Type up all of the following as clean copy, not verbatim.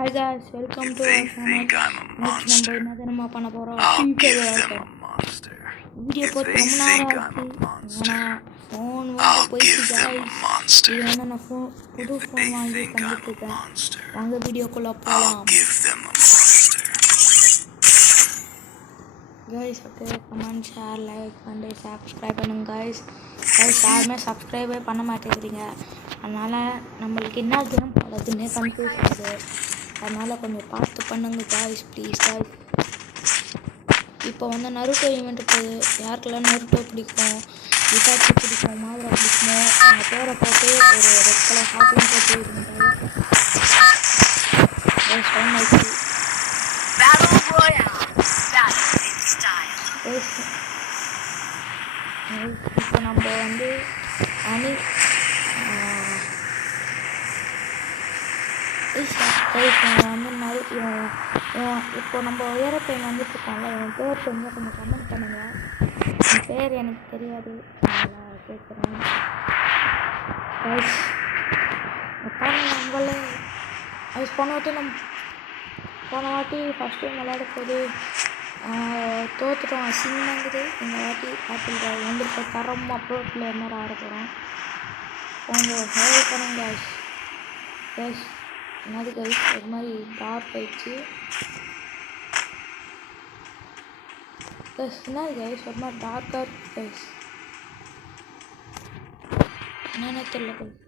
Hi guys, welcome to our channel. Next number நம்ம பண்ண போறோம் ஃப்ரீ ஃபயர் விளையாடுறோம். வீடியோ போட்டு ரொம்ப நேரம் ஆச்சு. ஆனா ஃபோன் வந்து போயிடுச்சு guys. இது வந்து நான் புது ஃபோன் வாங்கி பண்ணிட்டு இருக்கேன். வாங்க வீடியோக்குள்ள போலாம். guys okay comment share like and subscribe பண்ணுங்க guys. யாருமே சப்ஸ்கிரைபே பண்ண மாட்டேங்கிறீங்க. அதனால நம்மளுக்கு என்ன கேம் போடுறதுன்னே கன்ஃபியூஸ் ஆகுது. அதனால கொஞ்சம் பார்த்து பண்ணுங்க guys ப்ளீஸ் guys. இப்போ வந்து நருட்டோ ஈவெண்ட் போகுது. யாருக்கெல்லாம் நருட்டோ பிடிக்கும், இட்டாச்சி பிடிக்கும், மாதரா பிடிக்குமோ அவங்க பேரை போட்டு ஒரு ரெட் கலர் ஹார்ட்லைன் போட்டு விடுங்க guys. டைம் ஆயிடுச்சு. இப்போ நம்ம வந்து அணி வந்து இப்போ நம்ம ஏரோப்ளைன் வந்துட்டு இருக்கோம்ல, என் பேர் தெரிஞ்சால் கொஞ்சம் கமெண்ட் பண்ணுங்க. என் பேர் எனக்கு தெரியாது, நான் கேட்குறேன் நம்மளே போன வாட்டி ஃபஸ்ட் டைம் விளையாட போது தோற்றுட்டோம், அசிங்கமாகுது. இந்த வாட்டி ஆப்பிள் ட்ரைவ் வந்துருக்க தரம் அப்லோட் பிளேயர் மாதிரி ஆட போகிறோம். கொஞ்சம் ஹெல்ப் பண்ணுங்க கைஸ். என்னது கைஸ் ஒரு மாதிரி டார்க் ஆயிடுச்சு கைஸ். என்னது கைஸ் ஒரு மாதிரி டார்க்காக இருக்கு கைஸ், என்னன்னே தெரியல கைஸ்.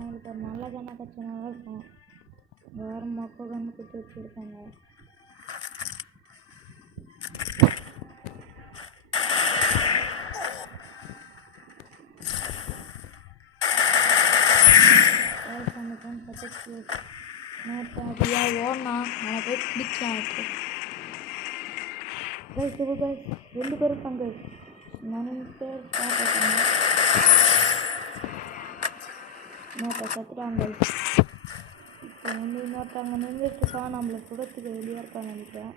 அவங்களுக்கு ஒரு நல்ல கண்ணை கட்சினால இருக்கும். வேறு மக்கள் கண்ணு கொடுத்து வச்சுருக்காங்க. ஓடனா அவனை போய் பிடிக்கலாம். ரெண்டு பேரும் இருக்காங்க. பேர் ஸ்டார்ட் ஆகிட்டாங்க. சத்துட்டாங்க. இப்போ வந்து இன்னொருத்தவங்க நின்றுட்டுருக்கா, நம்மளை சுடத்துக்கு வெளியே இருக்கான்னு நினைக்கிறேன்.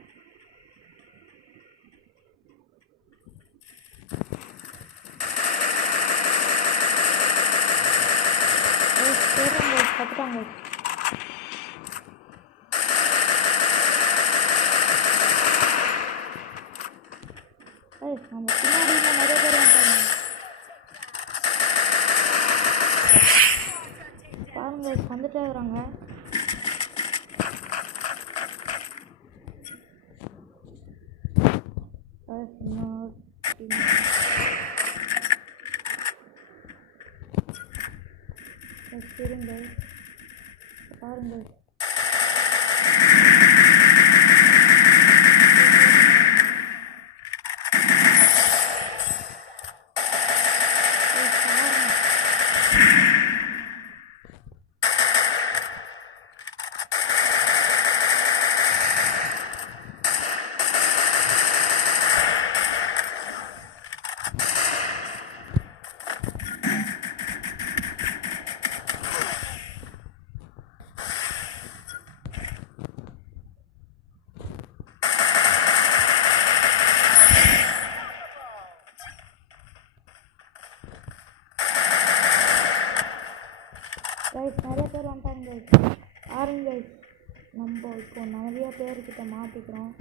சத்துட்டாங்க. நம்ம பின்னாடி நிறைய பேர் வந்துட்டாங்க பாருங்க, வந்துட்டே இருக்கிறாங்க. பாருங்க நிறைய பேர் வந்துட்டாங்க. பாருங்க நம்ம இப்போ நிறைய பேர்கிட்ட மாட்டிக்கிறோம்.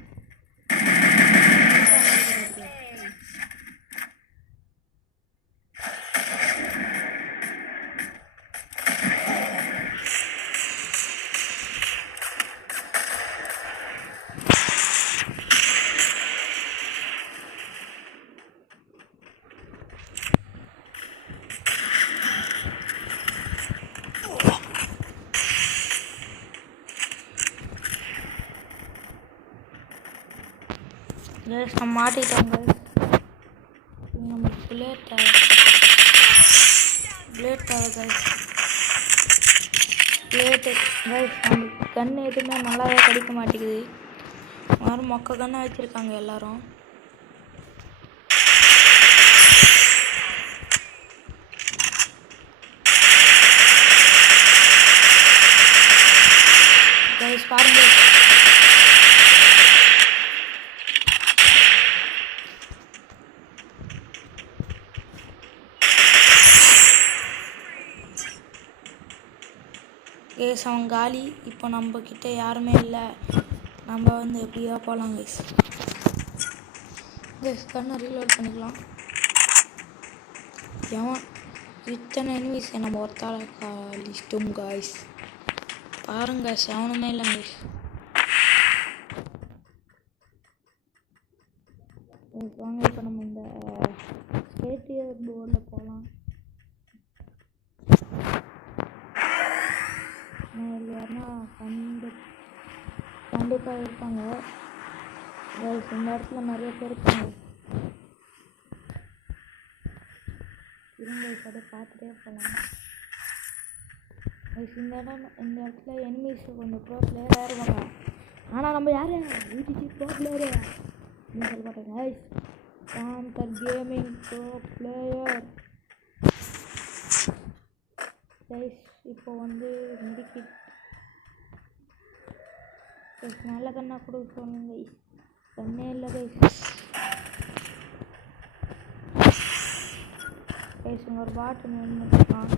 நம்ம மாட்டிட்டோங்க. நமக்கு பிளேட் தேவை கைஸ். பிளேட்டு கைஸ், நமக்கு கன்று எதுவுமே நல்லாவே கிடைக்க மாட்டேங்குது. யாரும் மொக்க கண்ணை வச்சுருக்காங்க எல்லாரும். கேஸ் அவன் காலி. இப்போ நம்ம கிட்ட யாருமே இல்லை. நம்ம வந்து எப்படியா போகலாம் கேஸ். கேஸ் கண்ணை ரீலோட் பண்ணிக்கலாம். எவன் இத்தனை எனிமீஸ் நம்ம ஒருத்தால காலிஸ்டும் காய்ஸ். பாருங்க எவனுமே இல்லை கேஸ். வாங்க இப்போ நம்ம இந்த ஸ்டேட்டியர் போர்டில் போகலாம். யாருன்னா கண்டிப்பாக இருப்பாங்க. இந்த இடத்துல நிறைய பேர் இருப்பாங்க. இருங்க அதை பார்த்துட்டே போகலாம். இந்த இடத்துல எனிமீஸ் கொஞ்சம் ப்ரோ பிளேயராக இருப்பாங்க. ஆனால் நம்ம யார் வீட்டுக்கு ப்ரோ பிளேயரு அப்படின்னு சொல்ல மாட்டேங்க. Chandra gaming bro player guys. இப்போ வந்து மெடிக்கிட் நல்ல கண்ணா கொடுக்க சொல்லுங்க கைஸ். கண்ணே இல்லை கைஸ். கைஸ் இங்கே ஒரு பாட்டு நின்றுட்டான்.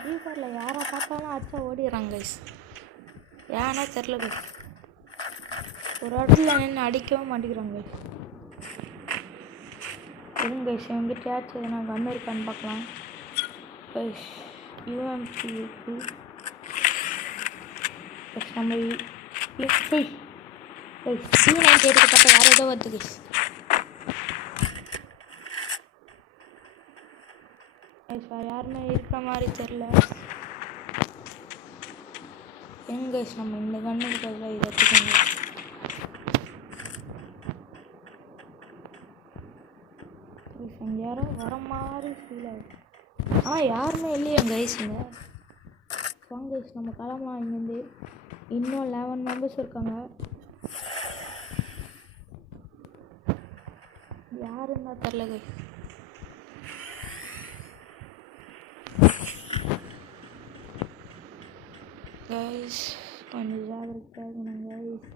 ஃப்ரீ ஃபயரில் யாரை பார்த்தாலும் அச்சா ஓடிடுறாங்க கைஸ். ஏன்னா தெரில கைஸ். ஒரு இடத்துல நின்று அடிக்கவும் மாட்டேங்கிறாங்க கைஸ். இருங்க கைஸ் எங்கிட்டயாச்சும் எதனா கன்று இருக்கான்னு பார்க்கலாம் கைஸ். UMP2 guys. நம்ம கைஸ் C98 பார்த்தா வேறு ஏதோ வருது கைஸ். கைஸ் வேறு யாருமே இருக்கிற மாதிரி தெரில. எங்க கைஸ் நம்ம இந்த கண்ணுக்கு பதிலாக இதை எடுத்துக்கோங்க. அங்கே யாரோ வர மாதிரி ஃபீல் ஆகுது. ஆனால் யாருமே இல்லையே கைஸுங்க. வாங்க கைஸ் நம்ம கிளம்பலாம். இங்கேருந்து இன்னும் 11 மெம்பர்ஸ் இருக்காங்க. யாருன்னா தெரில கைஸ். கைஸ் கொஞ்சம் ஜாகிரதையாக இருக்கணும் கைஸ்.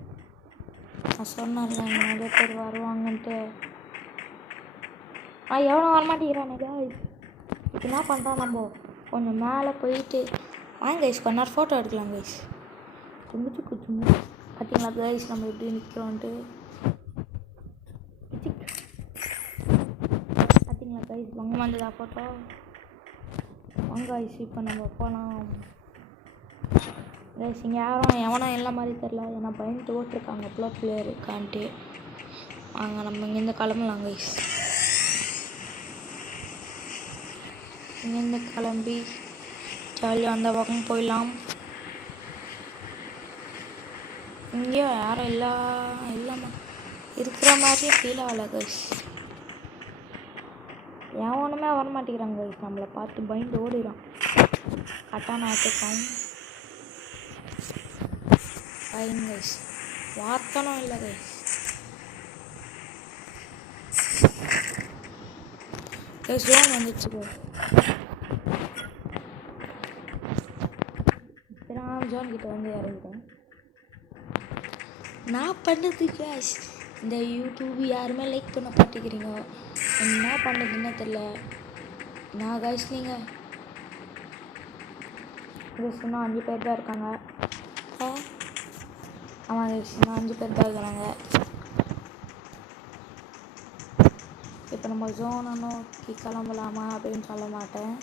நான் சொன்னேன்ல நிறைய பேர் வருவாங்கன்ட்டு. எவ்வளோ வரமாட்டேங்கிறானே கைஸ். இப்போ என்ன பண்ணுறோம் நம்ம கொஞ்சம் மேலே போயிட்டு வாங்க கைஸ் கொஞ்ச நேரம் ஃபோட்டோ எடுக்கலாம் கைஸ். கும்பிச்சு குச்சுங்க பார்த்தீங்களா கைஸ் நம்ம எப்படி நிற்கிறோன்ட்டு. பார்த்தீங்களா கைஸ் வாங்க வந்ததா ஃபோட்டோ. வாங்க கைஸ் இப்போ நம்ம போகலாம் கைஸ். இங்கே யாரும் எவனோ எல்லா மாதிரி தெரில. ஏன்னா பயந்து ஓட்டிருக்காங்க ப்ளோ பிளேயர் இருக்கான்ட்டு. வாங்க நம்ம இங்கேருந்து கிளம்பலாம் கைஸ். இங்கேருந்து கிளம்பி ஜாலியாக அந்த பக்கம் போயிடலாம். இங்கேயோ யாரும் இல்லாமல் இருக்கிற மாதிரியே ஃபீல் ஆகலை கைஸ். எவனுமே வர மாட்டேங்கிறாங்க கைஸ். நம்மளை பார்த்து பயந்து ஓடிடும். கட்டான ஆட்டுக்கான் பயன் கைஸ். வார்த்தனும் இல்லை கைஸ். கைஸ் ஜோன் வந்துச்சு கைஸ். ஜோன் கிட்ட வந்து இறங்கிட்டேன். நான் பண்ணுறது கைஸ் இந்த யூடியூப் யாருமே லைக் பண்ண மாட்டேங்கிறீங்க. என்ன பண்ணுறதுன்னு தெரில. நான் கைஸ் நீங்கள் இன்னும் 5 பேர் தான் இருக்காங்க. ஆமாம் கைஸ் இன்னும் 5 பேர் தான் இருக்கிறாங்க. இப்போ நம்ம ஜோனை நோக்கி கிளம்பலாமா அப்படின்னு சொல்ல மாட்டேன்.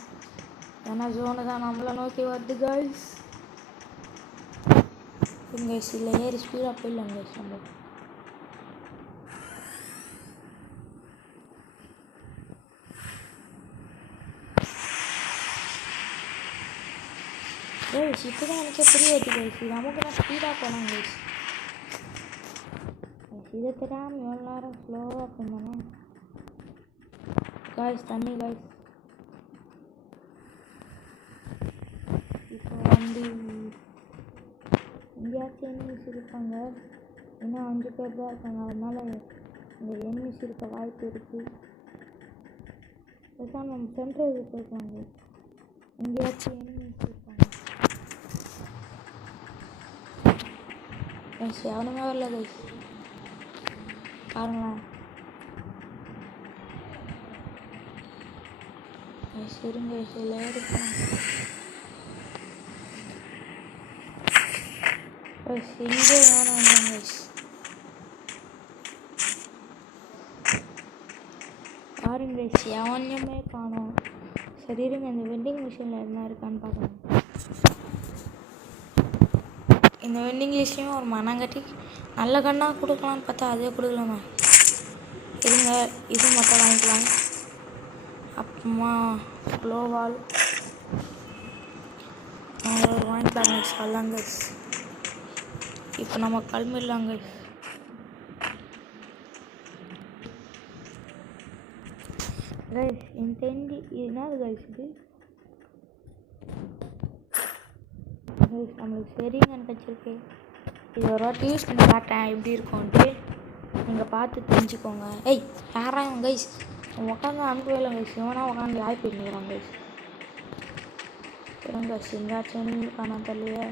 ஏன்னா ஜோனு தான் நம்மளை நோக்கி வருது கைஸ். கைஸ் இல்லை ஏறி ஸ்பீடாக போயிடலாம் கைஸ். நம்ம கைஸ் இப்போ தான் எனக்கே புரியாது கைஸ். நமக்கு தான் ஸ்பீடாக போகலாம் கைஸ். இதை தெரியாமல் எவ்வளோ நேரம் ஸ்லோவாக பண்ணணும் கைஸ். தண்ணி கைஸ். இப்போ வந்து எங்கேயாச்சும் எனிமீஸ் இருப்பாங்க. இன்னும் 5 பேர் தான் இருக்காங்க. அதனால இந்த எனிமீஸ் இருக்க வாய்ப்பு இருக்குது. பேசாம நம்ம சென்ட்ரல் போய்க்குவாங்க. எங்கேயாச்சும் எனிமீஸ் இருப்பாங்க கைஸ். எவனுமே வரல கைஸ். பாருங்களேன் சரிங்க இதில் இருக்கலாம். இங்கே வேணும் வந்தாங்க. பாருங்க எவனையுமே காணோம். சரி இருங்க இந்த வெண்டிங் மிஷினில் என்ன இருக்கான்னு பார்க்கலாம். இந்த வெண்டிங் மிஷினையும் ஒரு மனங்கட்டி நல்ல கண்ணாக கொடுக்கலான்னு பார்த்தா அதே கொடுக்கலாமா. இருங்க இது மட்டும் வாங்கிக்கலாம். அப்புறமா க்ளோவால் வாங்கிக்கலாங்க. சொல்லாங்க இப்போ நம்ம கிளம்பிடலாங்க. கைஸ் என் தெரிஞ்சு என்னது கைஸ் இது கைஸ் நம்மளுக்கு சரிங்க கிடச்சிருக்கு. இது ஒரு வாட்டி யூஸ் பண்ணி காட்டேன் எப்படி இருக்கும்ன்ட்டு நீங்கள் பார்த்து தெரிஞ்சுக்கோங்க. ஏய் யாராயும் கைஸ் உட்காந்து அனுப்பவே இல்லை கைஸ். இவனா உட்காந்து யாய் போயிருந்துக்கிறான் கைஸ். இருங்க எங்காச்சும் காணாம தெரியலையே.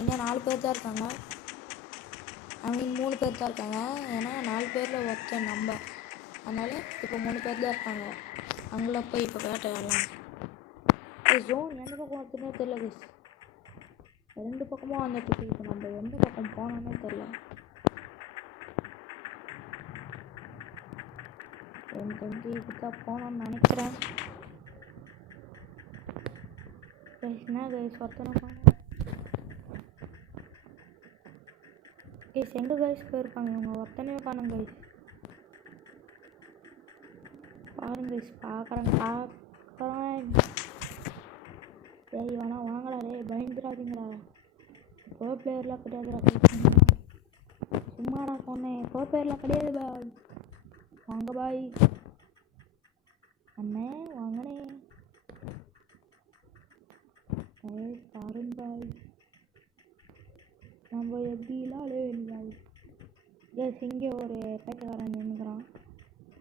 இன்னும் 4 பேர் தான் இருக்காங்க. அவங்க 3 பேர் தான் இருக்காங்க. ஏன்னா 4 பேரில் ஒருத்தன் நம்ம, அதனால் இப்போ 3 பேர் தான் இருக்காங்க. அங்கே போய் இப்போ வேட்டையாடலாம். ஜோன் எந்த பக்கம் வந்துன்னே தெரியல கைஸ். 2 பக்கமும் வந்துட்டு இப்போ நம்ம எந்த பக்கம் போனோன்னே தெரில. என் தெரிஞ்சு இதுதான் போனோம்னு நினைக்கிறேன். கைஸ்னா கைஸ் ஒருத்தனை காணும். கைஸ் எங்கே கைஸ் போயிருப்பாங்க இவங்க ஒருத்தனையே காணும் கைஸ். பாருங்க கைஸ் பார்க்குறேன். டேய் வேணா வாங்கடா டேய் பயந்துடாதீங்கடா. ப்ரோ பிளேயர்லாம் கிடையாதுடா கைஸ். சும்மாடா சொன்னேன் ப்ரோ பிளேயர்லாம் கிடையாது பாய். வாங்க பாய் அண்ணே வாங்கண்ணே. பாருங்க பாய் நம்ம எப்படிலாம் அழவே வேண்டியது. கைஸ் இங்கே ஒரு பேட்டக்காரன் நின்றுக்கிறான்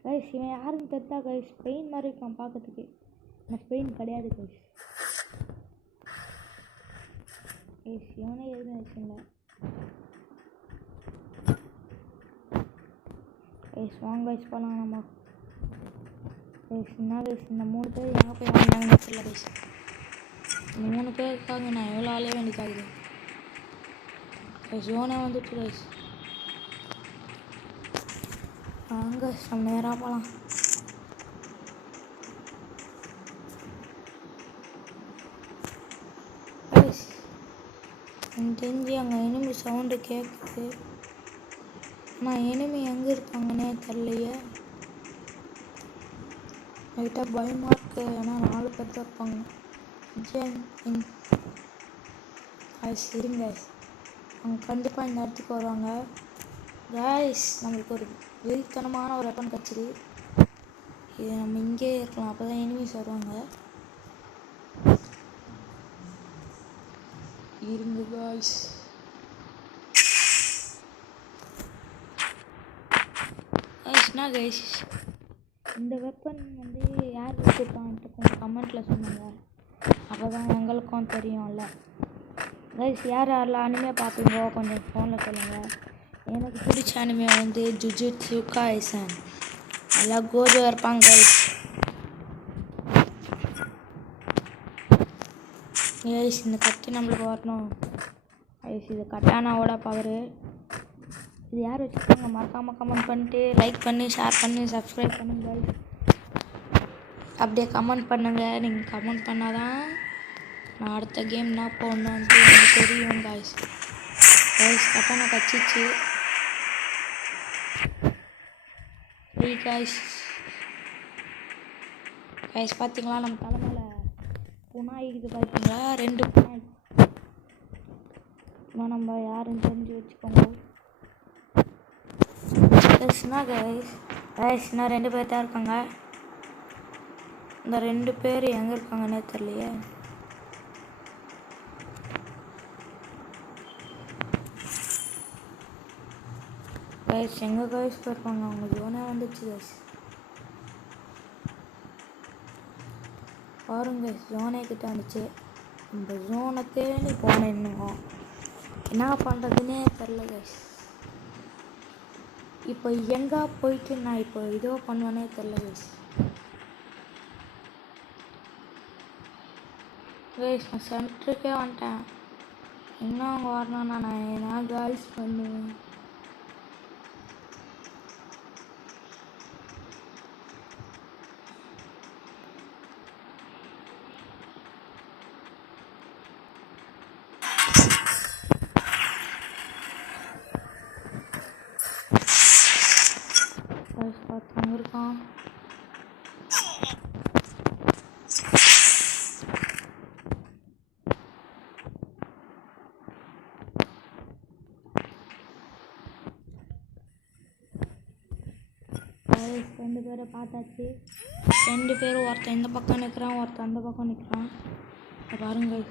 கைஸ். இவன் யாருன்னு தெரிஞ்சா கைஸ் ஸ்பெயின் மாதிரி இருக்கான் பார்க்கறதுக்கு. ஆனால் ஸ்பெயின் கிடையாது கைஸ். கைஸ் இவனே எதுவும் வச்சுங்க கைஸ். வாங்க கைஸ் போகலாம் நம்ம. கைஸ் என்ன கைஸ் இந்த 3 பேர் எங்கே போய் வாங்கினாங்கன்னு தெரியல கைஸ். இந்த 3 பேர் இருக்காங்க. நான் எவ்வளோ ஆளே வேண்டியதாகுது கைஸ். ஜோனே வந்துட்டு கைஸ். வாங்க நம்ம நேராக போகலாம். கைஸ் எனக்கு தெரிஞ்சு அங்கே எனிமி சவுண்டு கேட்குது. ஆனால் எனிமி எங்கே இருக்காங்கன்னே தெரியலையே. லைட்டாக பயமாக இருக்குது. ஏன்னா 4 பேர் தான் இருப்பாங்க. சரிங்க அவங்க கண்டிப்பாக இந்த இடத்துக்கு வருவாங்க கைஸ். நம்மளுக்கு ஒரு வெறித்தனமான ஒரு வெப்பன் கிடச்சிது. இது நம்ம இங்கே இருக்கலாம். அப்போ தான் எனிமீஸ் வருவாங்க. இருங்க கைஸ். கைஸ்னா கைஸ் இந்த வெப்பன் வந்து யார் வச்சுருக்கான்ட்டு கொஞ்சம் கமெண்ட்டில் சொல்லுங்க. அப்போ தான் எங்களுக்கும் தெரியும்ல கைஸ். யாரெல்லாம் அனிமே பார்ப்பீங்களோ கொஞ்சம் ஃபோனில் சொல்லுங்கள். எனக்கு பிடிச்ச அனிமே வந்து ஜுஜுட்சு கைசன். எல்லாம் கோஜோ இருப்பாங்க கைஸ். கைஸ் இந்த கட்டி நம்மளுக்கு வரணும் கைஸ். இது கட்டானாவோட பவரு. இது யார் வச்சுருக்காங்க மறக்காமல் கமெண்ட் பண்ணிட்டு லைக் பண்ணி ஷேர் பண்ணி சப்ஸ்கிரைப் பண்ணுங்க கைஸ். அப்படியே கமெண்ட் பண்ணுங்கள். நீங்கள் கமெண்ட் பண்ணால் தான் நான் அடுத்த கேம் என்ன போடணுன்ட்டு எனக்கு தெரியும் கைஸ். கைஸ் கட்டானா கச்சிச்சு சரி கைஸ். கைஸ் பார்த்தீங்களா நம்ம தலைமையில் புனாய் இருக்குது பார்த்தீங்களா. 2 புனாய். இன்னும் நம்ம யாருன்னு தெரிஞ்சு வச்சுக்கோங்க கைஸ்னா கைஸ். கைஸ் இன்னும் 2 பேர் தான் இருக்காங்க. இந்த 2 பேர் எங்கே இருக்காங்கன்னே தெரியலையே. கைஸ் எங்கே கைஸ் போயிருப்பாங்க. அவங்க ஜோனே வந்துச்சு கைஸ். பாருங்க ஜோனே கிட்ட வந்துச்சு. நம்ம ஜோனை தேடி போனேன். இன்னும் என்ன பண்ணுறதுன்னே தெரில கைஸ். இப்போ எங்கே போயிட்டு நான் இப்போ இதோ பண்ணுவேனே தெரில கைஸ். கைஸ் நான் சென்டருக்கே வந்துட்டேன். இன்னும் அவங்க வரணும்னா நான் என்ன கைஸ் பண்ணுவேன்? பார்த்தவங்க இருக்கான். ரெண்டு பேரை பார்த்தாச்சு. ரெண்டு பேரும் ஒருத்தன் இந்த பக்கம் நிற்கிறான், ஒருத்தன் அந்த பக்கம் நிற்கிறான். பாருங்க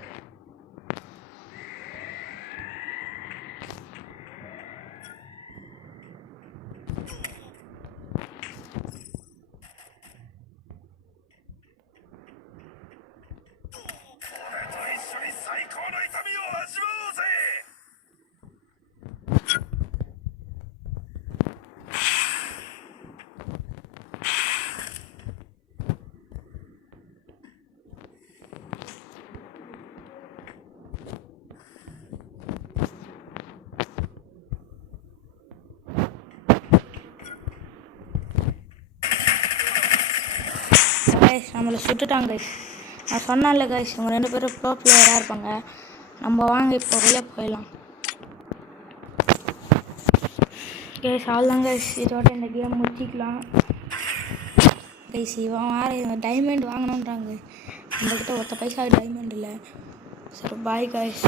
கைஸ், நம்மளை சுட்டுட்டாங்க கைஸ். நான் சொன்னால கைஸ், இவங்க ரெண்டு பேரும் ப்ரோ பிளேயராக இருப்பாங்க. நம்ம வாங்க இப்போ வெளியே போயிடலாம் கைஸ். அவ்வளோதான் கைஸ், இதோட இந்த கேம் முடிச்சிக்கலாம் கைஸ். இவன் வேறு இவன் டைமண்ட் வாங்கணுன்றாங்க. நம்மக்கிட்ட ஒத்த பைசா டைமண்ட் இல்லை. சரி bye guys,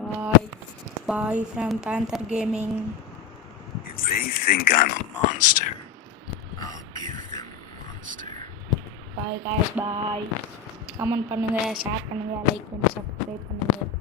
bye bye from panther gaming. They think I'm a monster. I'll give them a monster. Bye guys, bye. Comment பண்ணுங்கள், ஷேர் பண்ணுங்கள், லைக் பண்ணி சப்ஸ்கிரைப் பண்ணுங்கள்.